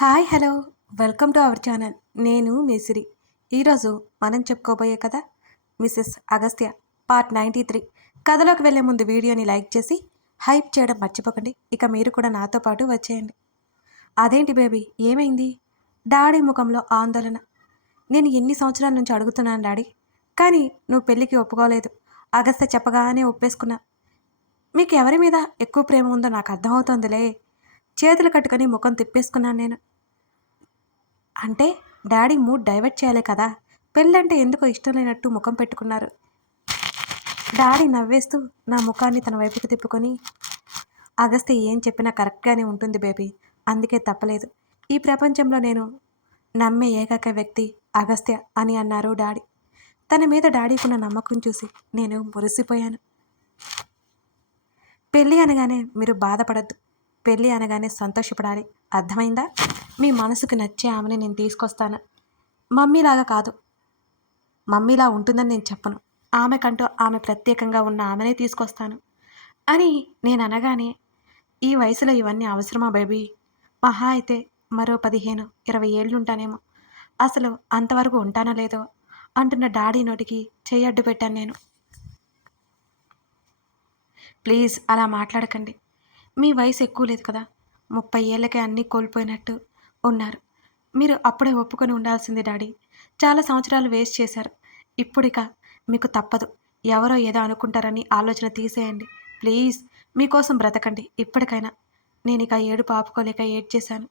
Hi hello welcome to our channel. నేను మేసిరి. ఈరోజు మనం చెప్పుకోబోయే కథ మిసెస్ అగస్త్య పార్ట్ 93. కథలోకి వెళ్ళే ముందు వీడియోని లైక్ చేసి హైప్ చేయడం మర్చిపోకండి. ఇక మీరు కూడా నాతో పాటు వచ్చేయండి. అదేంటి బేబీ, ఏమైంది? డాడీ ముఖంలో ఆందోళన. నేను ఎన్ని సంవత్సరాల నుంచి అడుగుతున్నాను డాడీ, కానీ నువ్వు పెళ్ళికి ఒప్పుకోలేదు. అగస్త్య చెప్పగానే ఒప్పేసుకున్నా. మీకు ఎవరి మీద ఎక్కువ ప్రేమ ఉందో నాకు అర్థమవుతోందిలే. చేతులు కట్టుకొని ముఖం తిప్పేసుకున్నాను నేను. అంటే డాడీ మూడ్ డైవర్ట్ చేయాలి కదా, పెళ్ళంటే ఎందుకో ఇష్టం లేనట్టు ముఖం పెట్టుకున్నారు. డాడీ నవ్వేస్తూ నా ముఖాన్ని తన వైపుకి తిప్పుకొని, అగస్త్య ఏం చెప్పినా కరెక్ట్గానే ఉంటుంది బేబీ, అందుకే తప్పలేదు. ఈ ప్రపంచంలో నేను నమ్మే ఏకైక వ్యక్తి అగస్త్య అని అన్నారు డాడీ. తన మీద డాడీకున్న నమ్మకం చూసి నేను మురిసిపోయాను. పెళ్ళి అనగానే మీరు బాధపడద్దు, పెళ్ళి అనగానే సంతోషపడాలి, అర్థమైందా? మీ మనసుకు నచ్చే ఆమెని నేను తీసుకొస్తాను. మమ్మీలాగా కాదు, మమ్మీలా ఉంటుందని నేను చెప్పను. ఆమెకంటూ ఆమె ప్రత్యేకంగా ఉన్న ఆమెనే తీసుకొస్తాను అని నేను అనగానే, ఈ వయసులో ఇవన్నీ అవసరమా బేబీ? మహా అయితే మరో 15-20 ఏళ్ళు ఉంటానేమో, అసలు అంతవరకు ఉంటానో లేదో అంటున్న డాడీ నోటికి చెయ్యడ్డు పెట్టాను నేను. ప్లీజ్ అలా మాట్లాడకండి. మీ వయసు ఎక్కువ లేదు కదా, 30 ఏళ్ళకే అన్నీ కోల్పోయినట్టు ఉన్నారు. మీరు అప్పుడే ఒప్పుకొని ఉండాల్సింది డాడీ. చాలా సంవత్సరాలు వేస్ట్ చేశారు. ఇప్పుడిక మీకు తప్పదు. ఎవరో ఏదో అనుకుంటారని ఆలోచన తీసేయండి. ప్లీజ్ మీకోసం బ్రతకండి ఇప్పటికైనా. నేను ఇక ఏడుపు ఆపుకోలేక ఏడ్చేశాను.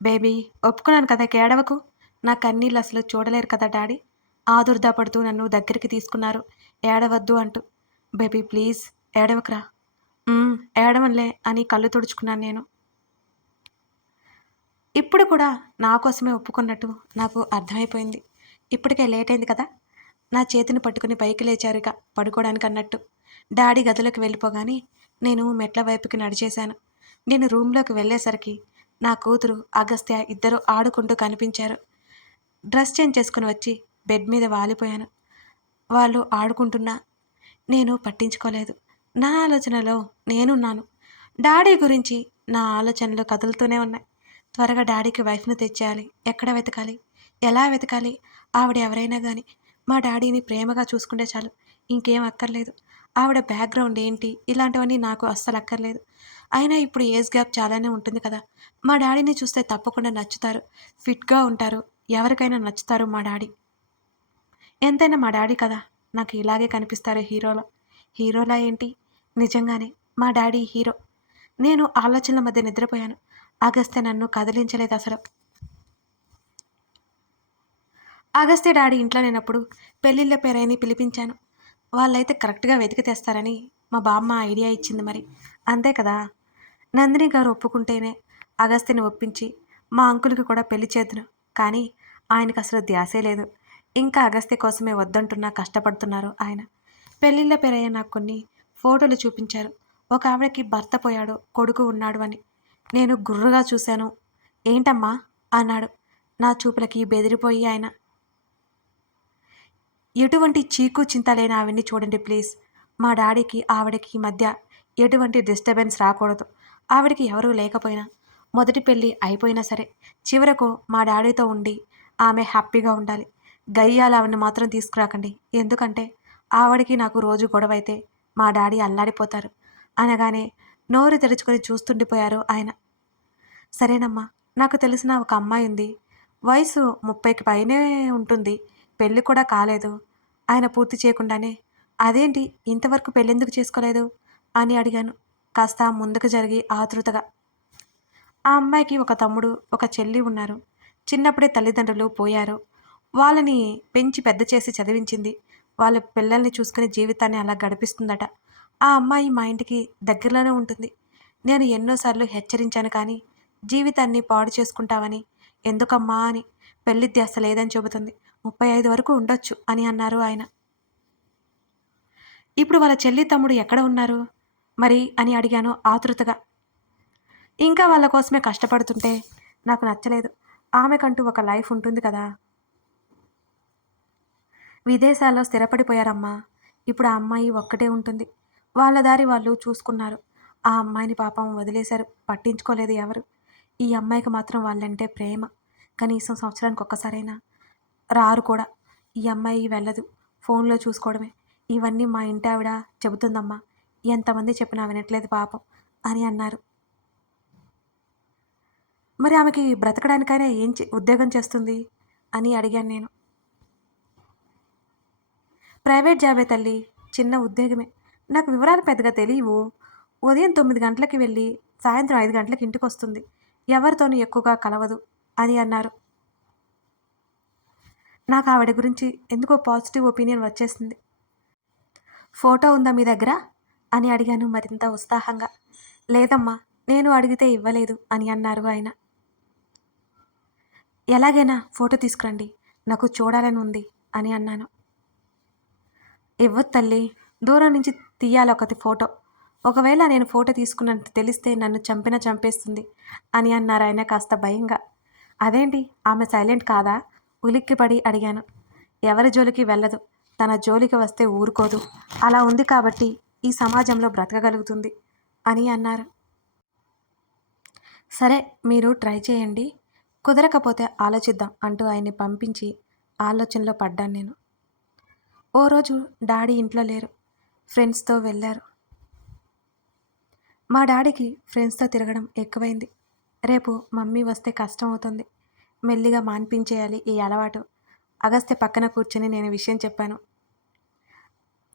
బేబీ ఒప్పుకున్నాను కదా, ఏడవకు. నా కన్నీళ్ళు అసలు చూడలేరు కదా డాడీ. ఆదుర్దా పడుతూ నన్ను దగ్గరికి తీసుకున్నారు, ఏడవద్దు అంటూ. Baby please ఏడవకురా. ఏడవన్లే అని కళ్ళు తుడుచుకున్నాను నేను. ఇప్పుడు కూడా నా కోసమే ఒప్పుకున్నట్టు నాకు అర్థమైపోయింది. ఇప్పటికే లేట్ అయింది కదా. నా చేతిని పట్టుకుని పైకి లేచారు ఇక పడుకోవడానికి అన్నట్టు. డాడీ గదిలోకి వెళ్ళిపోగానే నేను మెట్ల వైపుకి నడిచేశాను. నేను రూమ్లోకి వెళ్ళేసరికి నా కూతురు అగస్త్య ఇద్దరు ఆడుకుంటూ కనిపించారు. డ్రెస్ చేంజ్ చేసుకుని వచ్చి బెడ్ మీద వాలిపోయాను. వాళ్ళు ఆడుకుంటున్నా నేను పట్టించుకోలేదు. నా ఆలోచనలో నేనున్నాను. డాడీ గురించి నా ఆలోచనలు కదులుతూనే ఉన్నాయి. త్వరగా డాడీకి వైఫ్ను తెచ్చేయాలి. ఎక్కడ వెతకాలి, ఎలా వెతకాలి? ఆవిడ ఎవరైనా కానీ మా డాడీని ప్రేమగా చూసుకుంటే చాలు, ఇంకేం అక్కర్లేదు. ఆవిడ బ్యాక్గ్రౌండ్ ఏంటి ఇలాంటివన్నీ నాకు అస్సలు అక్కర్లేదు. అయినా ఇప్పుడు ఏజ్ గ్యాప్ చాలానే ఉంటుంది కదా. మా డాడీని చూస్తే తప్పకుండా నచ్చుతారు, ఫిట్గా ఉంటారు, ఎవరికైనా నచ్చుతారు మా డాడీ. ఎంతైనా మా డాడీ కదా, నాకు ఇలాగే కనిపిస్తారు హీరోలో. హీరోలా ఏంటి, నిజంగానే మా డాడీ హీరో. నేను ఆలోచనల మధ్య నిద్రపోయాను. అగస్త్య నన్ను కదిలించలేదు అసలు. అగస్త్య డాడీ ఇంట్లో లేనప్పుడు పెళ్ళిళ్ళ పేరైని పిలిపించాను. వాళ్ళైతే కరెక్ట్గా వెతికి తెస్తారని మా బామ్మ ఐడియా ఇచ్చింది మరి. అంతే కదా. నందిని గారు ఒప్పుకుంటేనే అగస్త్యని ఒప్పించి మా అంకుల్కి కూడా పెళ్లి చేద్దును. కానీ ఆయనకు అసలు ధ్యాసే లేదు. ఇంకా అగస్త్య కోసమే వద్దంటున్నా కష్టపడుతున్నారు ఆయన. పెళ్ళిళ్ళ పేరయ్య నాకు కొన్ని ఫోటోలు చూపించారు. ఒక ఆవిడకి భర్త పోయాడు, కొడుకు ఉన్నాడు అని. నేను గుర్రుగా చూశాను. ఏంటమ్మా అన్నాడు. నా చూపులకి బెదిరిపోయి ఆయన, ఎటువంటి చీకు చింత లేని ఆవిడ్ని చూడండి ప్లీజ్. మా డాడీకి ఆవిడకి మధ్య ఎటువంటి డిస్టర్బెన్స్ రాకూడదు. ఆవిడకి ఎవరూ లేకపోయినా, మొదటి పెళ్ళి అయిపోయినా సరే, చివరకు మా డాడీతో ఉండి ఆమె హ్యాపీగా ఉండాలి. గయ్యాలు ఆవిడని మాత్రం తీసుకురాకండి. ఎందుకంటే ఆవిడకి నాకు రోజు గొడవ అయితే మా డాడీ అల్లాడిపోతారు అనగానే నోరు తెరుచుకొని చూస్తుండిపోయారు ఆయన. సరేనమ్మా, నాకు తెలిసిన ఒక అమ్మాయి ఉంది. వయసు 30కి పైనే ఉంటుంది. పెళ్ళి కూడా కాలేదు. ఆయన పూర్తి చేయకుండానే, అదేంటి ఇంతవరకు పెళ్ళెందుకు చేసుకోలేదు అని అడిగాను, కాస్త ముందుకు జరిగి ఆతృతగా. ఆ అమ్మాయికి ఒక తమ్ముడు, ఒక చెల్లి ఉన్నారు. చిన్నప్పుడే తల్లిదండ్రులు పోయారు. వాళ్ళని పెంచి పెద్ద చేసి చదివించింది. వాళ్ళ పిల్లల్ని చూసుకుని జీవితాన్ని అలా గడిపిస్తుందట. ఆ అమ్మాయి మా ఇంటికి దగ్గరలోనే ఉంటుంది. నేను ఎన్నోసార్లు హెచ్చరించాను కానీ జీవితాన్ని పాడు చేసుకుంటావని, ఎందుకమ్మా అని. పెళ్లి ధ్యాస లేదని చెబుతుంది. 35 వరకు ఉండొచ్చు అని అన్నారు ఆయన. ఇప్పుడు వాళ్ళ చెల్లి తమ్ముడు ఎక్కడ ఉన్నారు మరి అని అడిగాను ఆతృతగా. ఇంకా వాళ్ళ కోసమే కష్టపడుతుంటే నాకు నచ్చలేదు. ఆమెకంటూ ఒక లైఫ్ ఉంటుంది కదా. విదేశాల్లో స్థిరపడిపోయారమ్మా. ఇప్పుడు ఆ అమ్మాయి ఒక్కటే ఉంటుంది. వాళ్ళ దారి వాళ్ళు చూసుకున్నారు. ఆ అమ్మాయిని పాపం వదిలేశారు, పట్టించుకోలేదు ఎవరు. ఈ అమ్మాయికి మాత్రం వాళ్ళంటే ప్రేమ. కనీసం సంవత్సరానికి ఒక్కసారైనా రారు కూడా. ఈ అమ్మాయి వెళ్ళదు. ఫోన్‌లో చూసుకోవడమే. ఇవన్నీ మా ఇంటావిడ చెబుతుందమ్మా. ఎంతమంది చెప్పినా వినట్లేదు పాపం అని అన్నారు. మరి ఆమెకి బ్రతకడానికైనా ఏం ఉద్యోగం చేస్తుంది అని అడిగాను నేను. ప్రైవేట్ జాబే తల్లి. చిన్న ఉద్యోగమే. నాకు వివరాలు పెద్దగా తెలీవు. ఉదయం 9 గంటలకి వెళ్ళి సాయంత్రం 5 గంటలకి ఇంటికొస్తుంది. ఎవరితోనూ ఎక్కువగా కలవదు అని అన్నారు. నాకు ఆవిడ గురించి ఎందుకో పాజిటివ్ ఒపీనియన్ వచ్చేసింది. ఫోటో ఉందా మీ దగ్గర అని అడిగాను మరింత ఉత్సాహంగా. లేదమ్మా, నేను అడిగితే ఇవ్వలేదు అని అన్నారు ఆయన. ఎలాగైనా ఫోటో తీసుకురండి, నాకు చూడాలని ఉంది అని అన్నాను. ఇవ్వదు తల్లి, దూరం నుంచి తీయాలి ఒకటి ఫోటో. ఒకవేళ నేను ఫోటో తీసుకున్నట్టు తెలిస్తే నన్ను చంపేస్తుంది అని అన్నారు ఆయన కాస్త భయంగా. అదేంటి, ఆమె సైలెంట్ కాదా? ఉలిక్కిపడి అడిగాను. ఎవరి జోలికి వెళ్ళదు, తన జోలికి వస్తే ఊరుకోదు. అలా ఉంది కాబట్టి ఈ సమాజంలో బ్రతకగలుగుతుంది అని అన్నారు. సరే, మీరు ట్రై చేయండి, కుదరకపోతే ఆలోచిద్దాం అంటూ ఆయన్ని పంపించి ఆలోచనలో పడ్డాను నేను. ఓ రోజు డాడీ ఇంట్లో లేరు, ఫ్రెండ్స్తో వెళ్ళారు. మా డాడీకి ఫ్రెండ్స్తో తిరగడం ఎక్కువైంది. రేపు మమ్మీ వస్తే కష్టం అవుతుంది, మెల్లిగా మాన్పించేయాలి ఈ అలవాటు. అగస్త్య పక్కన కూర్చొని నేను విషయం చెప్పాను.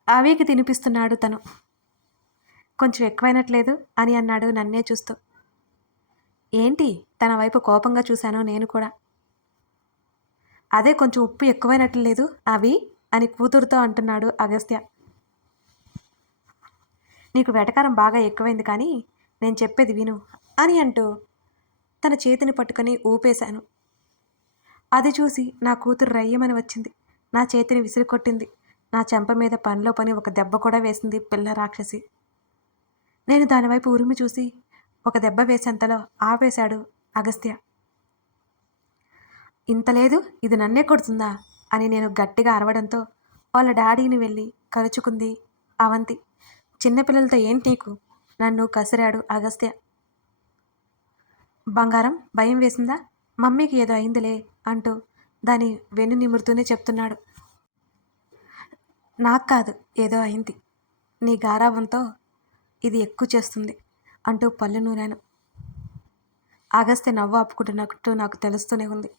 అవికి తినిపిస్తున్నాడు తను. కొంచెం ఎక్కువైనట్లేదు అని అన్నాడు నన్నే చూస్తూ. ఏంటి, తన వైపు కోపంగా చూశాను నేను కూడా. అదే కొంచెం ఉప్పు ఎక్కువైనట్లు లేదు అవి అని కూతురుతో అంటున్నాడు అగస్త్య. నీకు వెటకారం బాగా ఎక్కువైంది, కానీ నేను చెప్పేది విను అని అంటూ తన చేతిని పట్టుకొని ఊపేశాను. అది చూసి నా కూతురు రయ్యమని వచ్చింది. నా చేతిని విసిరికొట్టింది. నా చెంప మీద పనిలో పని ఒక దెబ్బ కూడా వేసింది పిల్ల రాక్షసి. నేను దానివైపు ఉరిమి చూసి ఒక దెబ్బ వేసేంతలో ఆపేశాడు అగస్త్య. ఇంత లేదు, ఇది నన్నే కొడుతుందా అని నేను గట్టిగా అరవడంతో వాళ్ళ డాడీని వెళ్ళి కరుచుకుంది అవంతి. చిన్నపిల్లలతో ఏంటి నీకు, నన్ను కసిరాడు అగస్త్య. బంగారం, భయం వేసిందా? మమ్మీకి ఏదో అయిందిలే అంటూ దాని వెన్ను నిమురుతూనే చెప్తున్నాడు. నాకు కాదు, ఏదో అయింది. నీ గారాబంతో ఇది ఎక్కువ చేస్తుంది అంటూ పళ్ళు నూరాను. అగస్త్య నవ్వు ఆపుకుంటున్నట్టు నాకు తెలుస్తూనే ఉంది.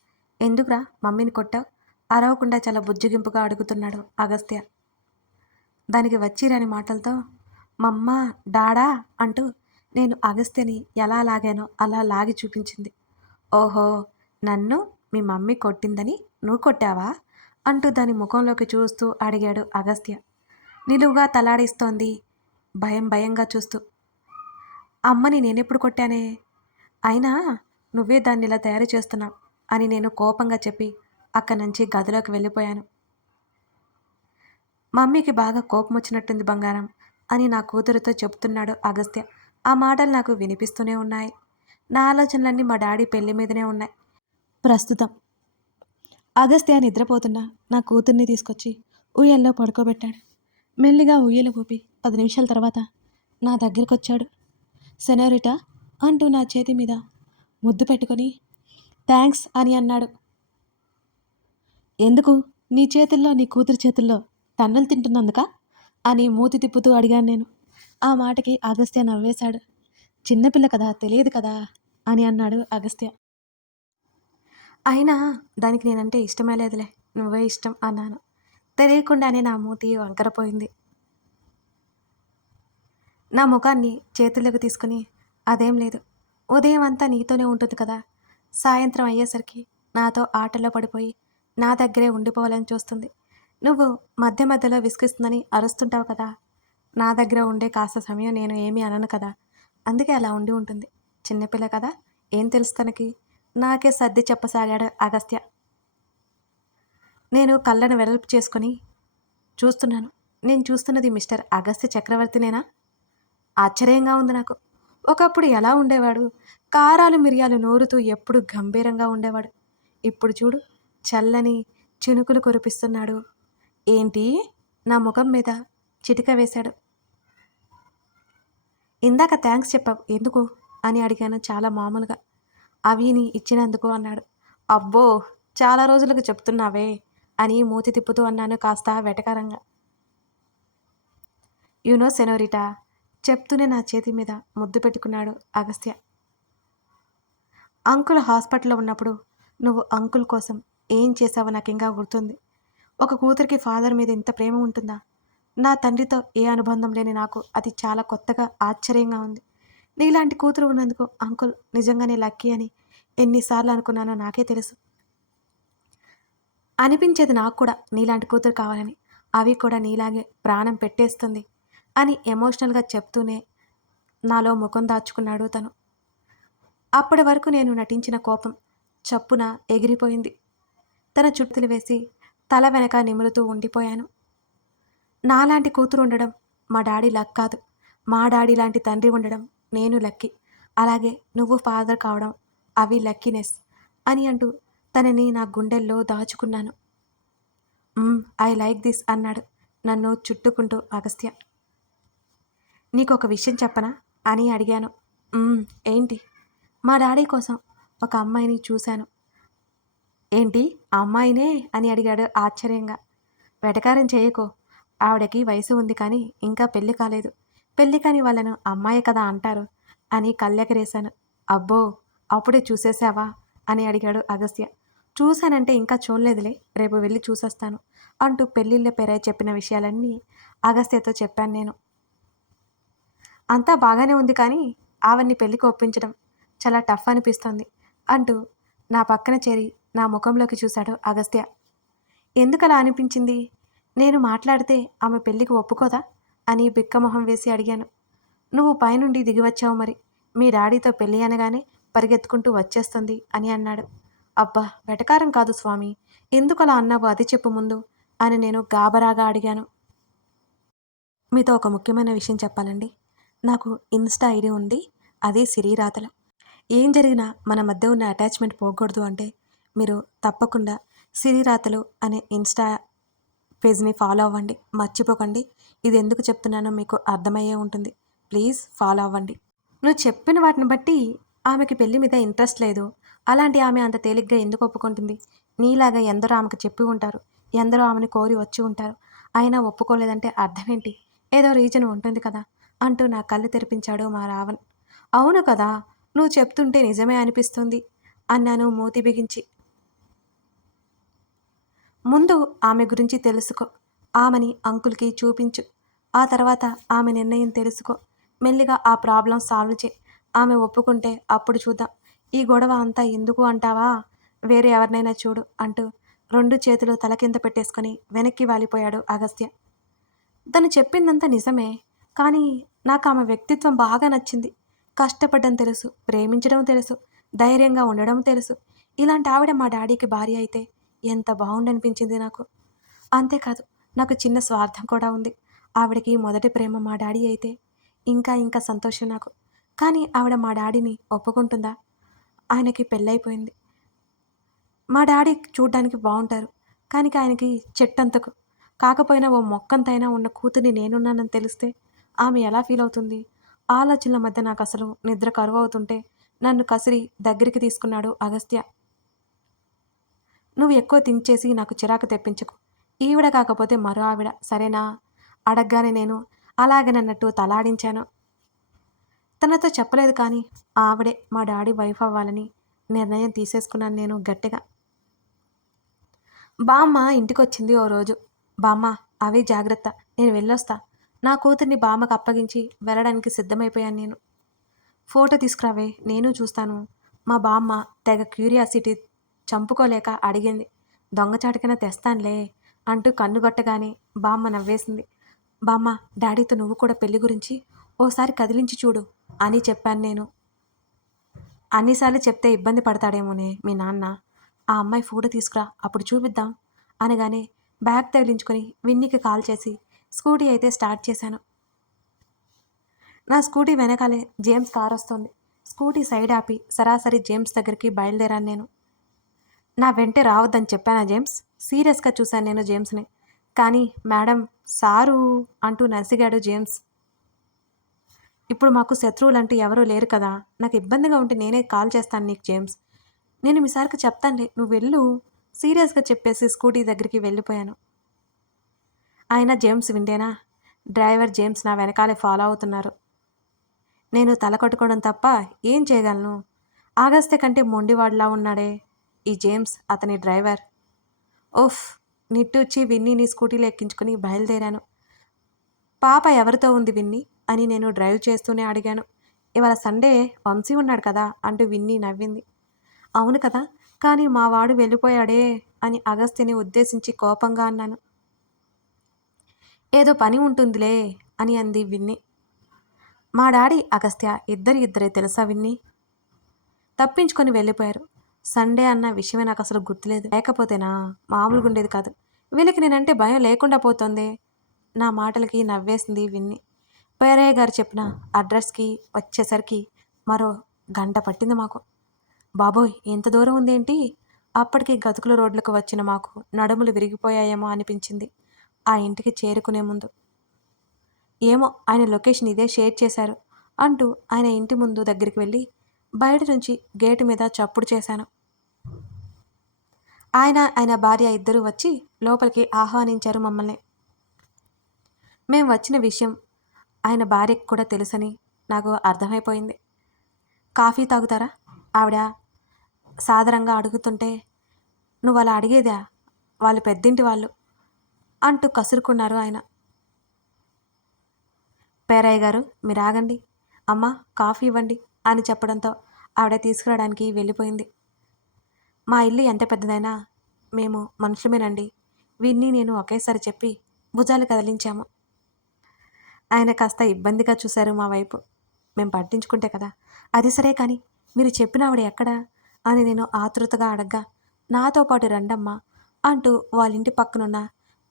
ఎందుకురా మమ్మీని కొట్టావు? అరవకుండా చాలా బుజ్జగింపుగా అడుగుతున్నాడు అగస్త్య. దానికి వచ్చిరాని మాటలతో మమ్మ, డాడా అంటూ నేను అగస్త్యని ఎలా లాగానో అలా లాగి చూపించింది. ఓహో, నన్ను మీ మమ్మీ కొట్టిందని నువ్వు కొట్టావా అంటూ దాని ముఖంలోకి చూస్తూ అడిగాడు అగస్త్య. నిలువుగా తలాడిస్తోంది భయంగా చూస్తూ. అమ్మని నేనెప్పుడు కొట్టానే? అయినా నువ్వే దాన్ని ఇలా తయారు చేస్తున్నావు అని నేను కోపంగా చెప్పి అక్కడి నుంచి గదిలోకి వెళ్ళిపోయాను. మమ్మీకి బాగా కోపం వచ్చినట్టుంది బంగారం అని నా కూతురుతో చెప్తున్నాడు అగస్త్య. ఆ మాటలు నాకు వినిపిస్తూనే ఉన్నాయి. నా ఆలోచనలన్నీ మా డాడీ పెళ్లి మీదనే ఉన్నాయి ప్రస్తుతం. అగస్త్య నిద్రపోతున్నా నా కూతుర్ని తీసుకొచ్చి ఉయ్యల్లో పడుకోబెట్టాడు. మెల్లిగా ఉయ్యలు ఊపి 10 నిమిషాల తర్వాత నా దగ్గరికి వచ్చాడు. సెనోరిటా అంటూ నా చేతి మీద ముద్దు పెట్టుకొని థ్యాంక్స్ అని అన్నాడు. ఎందుకు, నీ చేతుల్లో నీ కూతురు చేతుల్లో తన్నులు తింటున్నందుకా అని మూతి తిప్పుతూ అడిగాను నేను. ఆ మాటకి అగస్త్య నవ్వేశాడు. చిన్నపిల్ల కదా, తెలియదు కదా అని అన్నాడు అగస్త్య. అయినా దానికి నేనంటే ఇష్టమే లేదులే, నువ్వే ఇష్టం అన్నాను. తెలియకుండానే నా మూతి వంకరపోయింది. నా ముఖాన్ని చేతుల్లోకి తీసుకుని అదేం లేదు, ఉదయం అంతా నీతోనే ఉంటుంది కదా, సాయంత్రం అయ్యేసరికి నాతో ఆటలో పడిపోయి నా దగ్గరే ఉండిపోవాలని చూస్తుంది. నువ్వు మధ్య మధ్యలో విసిగిస్తుందని అరుస్తుంటావు కదా, నా దగ్గర ఉండే కాస్త సమయం నేను ఏమీ అనను కదా, అందుకే అలా ఉండి ఉంటుంది. చిన్నపిల్ల కదా, ఏం తెలుసు తనకి, నాకే సర్ది చెప్పసాగాడు అగస్త్య. నేను కళ్ళను వెడల్పు చేసుకొని చూస్తున్నాను. నేను చూస్తున్నది మిస్టర్ అగస్త్య చక్రవర్తినేనా? ఆశ్చర్యంగా ఉంది నాకు. ఒకప్పుడు ఎలా ఉండేవాడు, కారాలు మిరియాలు నూరుతూ ఎప్పుడు గంభీరంగా ఉండేవాడు. ఇప్పుడు చూడు, చల్లని చినుకులు కురిపిస్తున్నాడు. ఏంటి, నా ముఖం మీద చిటిక వేశాడు. ఇందాక థ్యాంక్స్ చెప్పావు ఎందుకు అని అడిగాను చాలా మామూలుగా. అవిని ఇచ్చినందుకు అన్నాడు. అబ్బో! చాలా రోజులకు చెప్తున్నావే అని మూతి తిప్పుతూ అన్నాను కాస్త వెటకారంగా. యునో సెనోరిటా చెప్తూనే నా చేతి మీద ముద్దు పెట్టుకున్నాడు అగస్త్య. అంకుల్ హాస్పిటల్లో ఉన్నప్పుడు నువ్వు అంకుల్ కోసం ఏం చేశావో నాకింకా గుర్తుంది. ఒక కూతురికి ఫాదర్ మీద ఇంత ప్రేమ ఉంటుందా? నా తండ్రితో ఏ అనుబంధం లేని నాకు అది చాలా కొత్తగా ఆశ్చర్యంగా ఉంది. నీలాంటి కూతురు ఉన్నందుకు అంకుల్ నిజంగానే లక్కీ అని ఎన్నిసార్లు అనుకున్నానో నాకే తెలుసు. అనిపించేది నాకు కూడా నీలాంటి కూతురు కావాలని. అవి కూడా నీలాగే ప్రాణం పెట్టేస్తుంది అని ఎమోషనల్గా చెప్తూనే నాలో ముఖం దాచుకున్నాడు తను. అప్పటి వరకు నేను నటించిన కోపం చప్పున ఎగిరిపోయింది. తన చుట్టులు వేసి తల వెనక నిమురుతూ ఉండిపోయాను. నాలాంటి కూతురు ఉండడం మా డాడీ లక్ కాదు, మా డాడీ లాంటి తండ్రి ఉండడం నేను లక్కీ. అలాగే నువ్వు ఫాదర్ కావడం అవి లక్కీనెస్ అని అంటూ తనని నా గుండెల్లో దాచుకున్నాను. ఐ లైక్ దిస్ అన్నాడు నన్ను చుట్టుకుంటూ అగస్త్య. నీకొక విషయం చెప్పనా అని అడిగాను. ఏంటి? మా డాడీ కోసం ఒక అమ్మాయిని చూశాను. ఏంటి ఆ అమ్మాయినే అని అడిగాడు ఆశ్చర్యంగా. వెటకారం చేయకో, ఆవిడకి వయసు ఉంది కానీ ఇంకా పెళ్లి కాలేదు. పెళ్లి కాని వాళ్ళను అమ్మాయి కదా అంటారు అని కళ్ళెగరేశాను. అబ్బో, అప్పుడే చూసేశావా అని అడిగాడు అగస్త్య. చూశానంటే ఇంకా చూడలేదులే, రేపు వెళ్ళి చూసొస్తాను అంటూ పెళ్ళిళ్ళ పేరై చెప్పిన విషయాలన్నీ అగస్త్యతో చెప్పాను నేను. అంతా బాగానే ఉంది కానీ ఆవిడ్ని పెళ్లికి ఒప్పించడం చాలా టఫ్ అనిపిస్తోంది అంటూ నా పక్కన చేరి నా ముఖంలోకి చూశాడు అగస్త్య. ఎందుకలా అనిపించింది? నేను మాట్లాడితే ఆమె పెళ్లికి ఒప్పుకోదా అని బిక్కమొహం వేసి అడిగాను. నువ్వు పైనుండి దిగివచ్చావు మరి, మీ డాడీతో పెళ్ళి అనగానే పరిగెత్తుకుంటూ వచ్చేస్తుంది అని అన్నాడు. అబ్బా, వెటకారం కాదు స్వామి, ఎందుకలా అన్నావు అది చెప్పు ముందు అని నేను గాబరాగా అడిగాను. మీతో ఒక ముఖ్యమైన విషయం చెప్పాలండి. నాకు ఇన్స్టా ఐడి ఉంది, అది సిరిరాతలు. ఏం జరిగినా మన మధ్య ఉన్న అటాచ్మెంట్ పోకూడదు అంటే మీరు తప్పకుండా సిరిరాతలు అనే ఇన్స్టా పేజ్ని ఫాలో అవ్వండి, మర్చిపోకండి. ఇది ఎందుకు చెప్తున్నానో మీకు అర్థమయ్యే ఉంటుంది. ప్లీజ్ ఫాలో అవ్వండి. నువ్వు చెప్పిన వాటిని బట్టి ఆమెకి పెళ్లి మీద ఇంట్రెస్ట్ లేదు. అలాంటి ఆమె అంత తేలిగ్గా ఎందుకు ఒప్పుకుంటుంది? నీలాగా ఎందరో ఆమెకు చెప్పి ఉంటారు, ఎందరో ఆమెను కోరి వచ్చి ఉంటారు, అయినా ఒప్పుకోలేదంటే అర్థం ఏంటి? ఏదో రీజన్ ఉంటుంది కదా అంటూ నా కళ్ళు తెరిపించాడు మా రావణ్. అవును కదా, నువ్వు చెప్తుంటే నిజమే అనిపిస్తుంది అన్నాను మూతి బిగించి. ముందు ఆమె గురించి తెలుసుకో, ఆమెని అంకుల్కి చూపించు, ఆ తర్వాత ఆమె నిర్ణయం తెలుసుకో, మెల్లిగా ఆ ప్రాబ్లం సాల్వ్ చే. ఆమె ఒప్పుకుంటే అప్పుడు చూద్దాం. ఈ గొడవ అంతా ఎందుకు అంటావా? వేరే ఎవరినైనా చూడు అంటూ 2 చేతులు తల కింద పెట్టేసుకొని వెనక్కి వాలిపోయాడు అగస్త్య. తను చెప్పిందంతా నిజమే, కానీ నాకు ఆమె వ్యక్తిత్వం బాగా నచ్చింది. కష్టపడడం తెలుసు, ప్రేమించడం తెలుసు, ధైర్యంగా ఉండడం తెలుసు. ఇలాంటి ఆవిడ మా డాడీకి భార్య అయితే ఎంత బాగుండనిపించింది నాకు. అంతేకాదు, నాకు చిన్న స్వార్థం కూడా ఉంది. ఆవిడకి మొదటి ప్రేమ మా డాడీ అయితే ఇంకా ఇంకా సంతోషం నాకు. కానీ ఆవిడ మా డాడీని ఒప్పుకుంటుందా? ఆయనకి పెళ్ళైపోయింది. మా డాడీ చూడ్డానికి బాగుంటారు, కానీ ఆయనకి చెట్టంతకు కాకపోయినా ఓ మొక్కంతైనా ఉన్న కూతుర్ని నేనున్నానని తెలిస్తే ఆమె ఎలా ఫీల్ అవుతుంది? ఆలోచనల మధ్య నాకు అసలు నిద్ర కరువు అవుతుంటే నన్ను కసిరి దగ్గరికి తీసుకున్నాడు అగస్త్య. నువ్వు ఎక్కువ థింక్ చేసి నాకు చిరాకు తెప్పించకు. ఈవిడ కాకపోతే మరో ఆవిడ సరేనా? అడగగానే నేను అలాగనన్నట్టు తలాడించాను. తనతో చెప్పలేదు కానీ ఆవిడే మా డాడీ వైఫ్ అవ్వాలని నిర్ణయం తీసేసుకున్నాను నేను గట్టిగా. బామ్మ ఇంటికొచ్చింది ఓ రోజు. బామ్మ, అవి జాగ్రత్త, నేను వెళ్ళొస్తా. నా కూతుర్ని బామ్మకు అప్పగించి వెళ్ళడానికి సిద్ధమైపోయాను నేను. ఫోటో తీసుకురావే, నేను చూస్తాను. మా బామ్మ తెగ క్యూరియాసిటీ చంపుకోలేక అడిగింది. దొంగచాటుకైనా తెస్తానులే అంటూ కన్నుగొట్టగానే బామ్మ నవ్వేసింది. బామ్మ, డాడీతో నువ్వు కూడా పెళ్లి గురించి ఓసారి కదిలించి చూడు అని చెప్పాను నేను. అన్నిసార్లు చెప్తే ఇబ్బంది పడతాడేమోనే మీ నాన్న. ఆ అమ్మాయి ఫోటో తీసుకురా, అప్పుడు చూపిద్దాం అనగానే బ్యాగ్ తగిలించుకొని విన్నీకి కాల్ చేసి స్కూటీ అయితే స్టార్ట్ చేశాను. నా స్కూటీ వెనకాలే జేమ్స్ కార్ వస్తుంది. స్కూటీ సైడ్ ఆపి సరాసరి జేమ్స్ దగ్గరికి బయలుదేరాను నేను. నా వెంటే రావద్దని చెప్పానా జేమ్స్? సీరియస్గా చూశాను నేను జేమ్స్ని. కానీ మేడం, సారు అంటూ నసిగాడు జేమ్స్. ఇప్పుడు మాకు శత్రువులంటూ ఎవరూ లేరు కదా! నాకు ఇబ్బందిగా ఉంటే నేనే కాల్ చేస్తాను నీకు జేమ్స్. నేను మీ సార్‌కి చెప్తానులే నువ్వు వెళ్ళు సీరియస్‌గా చెప్పేసి స్కూటీ దగ్గరికి వెళ్ళిపోయాను. అయినా జేమ్స్ వింటేనా? డ్రైవర్ జేమ్స్ నా వెనకాలే ఫాలో అవుతున్నారు. నేను తల కొట్టుకోవడం తప్ప ఏం చేయగలను? అగస్త్య కంటే మొండివాడిలా ఉన్నాడే ఈ జేమ్స్ అతని డ్రైవర్. ఉఫ్! నిట్టూర్చి విన్నీని స్కూటీలో ఎక్కించుకొని బయలుదేరాను. పాప ఎవరితో ఉంది విన్నీ? అని నేను డ్రైవ్ చేస్తూనే అడిగాను. ఇవాళ సండే వంశీ ఉన్నాడు కదా! అంటూ విన్నీ నవ్వింది. అవును కదా! కానీ మా వాడు వెళ్ళిపోయాడే అని అగస్త్యని ఉద్దేశించి కోపంగా అన్నాను. ఏదో పని ఉంటుందిలే అని అంది విన్నీ. మా డాడీ, అగస్త్య ఇద్దరే తెలుసా విన్నీ? తప్పించుకొని వెళ్ళిపోయారు. సండే అన్న విషయమే నాకసలు గుర్తులేదు. లేకపోతేనా మామూలుగా ఉండేది కాదు. వీళ్ళకి నేనంటే భయం లేకుండా పోతోందే. నా మాటలకి నవ్వేసింది విన్నీ. పేరయ్య గారు చెప్పిన అడ్రస్‌కి వచ్చేసరికి మరో గంట పట్టింది మాకు. బాబోయ్! ఇంత దూరం ఉందేంటి? అప్పటికి గతుకుల రోడ్లకు వచ్చిన మాకు నడుములు విరిగిపోయాయేమో అనిపించింది ఆ ఇంటికి చేరుకునే ముందు. ఏమో ఆయన లొకేషన్ ఇదే షేర్ చేశారు అంటూ ఆయన ఇంటి ముందు దగ్గరికి వెళ్ళి బయట నుంచి గేటు మీద చప్పుడు చేశాను. ఆయన భార్య ఇద్దరూ వచ్చి లోపలికి ఆహ్వానించారు మమ్మల్ని. మేం వచ్చిన విషయం ఆయన భార్యకు కూడా తెలుసని నాకు అర్థమైపోయింది. కాఫీ తాగుతారా? ఆవిడ సాదరంగా అడుగుతుంటే, నువ్వలా అడిగేదా? వాళ్ళు పెద్దింటి వాళ్ళు అంటూ కసురుకున్నారు ఆయన. పేరయ్య గారు మీరాగండి. అమ్మా కాఫీ ఇవ్వండి అని చెప్పడంతో ఆవిడ తీసుకురావడానికి వెళ్ళిపోయింది. మా ఇల్లు ఎంత పెద్దదైనా మేము మనుషులమేనండి. విన్నీ నేను ఒకేసారి చెప్పి భుజాలు కదిలించాము. ఆయన కాస్త ఇబ్బందిగా చూశారు మా వైపు. మేం పట్టించుకుంటే కదా! అది సరే కానీ మీరు చెప్పిన ఆవిడ ఎక్కడా? అని నేను ఆతృతగా అడగ్గా, నాతో పాటు రండమ్మా అంటూ వాళ్ళింటి పక్కనున్న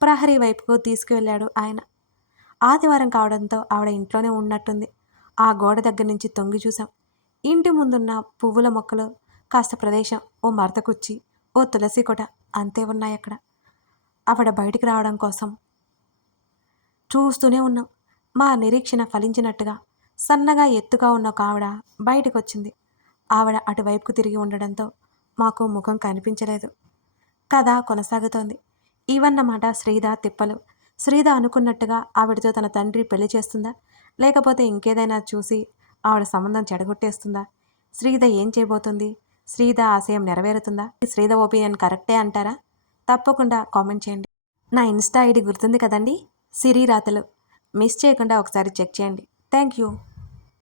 ప్రహరీ వైపుకు తీసుకువెళ్ళాడు ఆయన. ఆదివారం కావడంతో ఆవిడ ఇంట్లోనే ఉన్నట్టుంది. ఆ గోడ దగ్గర నుంచి తొంగి చూశాం. ఇంటి ముందున్న పువ్వుల మొక్కలు, కాస్త ప్రదేశం, ఓ మరత కుర్చీ, ఓ తులసి కోట అంతే ఉన్నాయక్కడ. ఆవిడ బయటికి రావడం కోసం చూస్తూనే ఉన్నాం. మా నిరీక్షణ ఫలించినట్టుగా సన్నగా ఎత్తుగా ఉన్న ఒక ఆవిడ బయటకొచ్చింది. ఆవిడ అటువైపుకు తిరిగి ఉండడంతో మాకు ముఖం కనిపించలేదు. కథ కొనసాగుతోంది. ఇవన్నమాట శ్రీధ తిప్పలు. శ్రీధ అనుకున్నట్టుగా ఆవిడతో తన తండ్రి పెళ్లి చేస్తుందా? లేకపోతే ఇంకేదైనా చూసి ఆవిడ సంబంధం చెడగొట్టేస్తుందా? శ్రీధ ఏం చేయబోతుంది? శ్రీధ ఆశయం నెరవేరుతుందా? శ్రీధ ఒపీనియన్ కరెక్టే అంటారా? తప్పకుండా కామెంట్ చేయండి. నా ఇన్స్టా ఐడి గుర్తుంది కదండి, సిరి రాతలు. మిస్ చేయకుండా ఒకసారి చెక్ చేయండి. Thank you.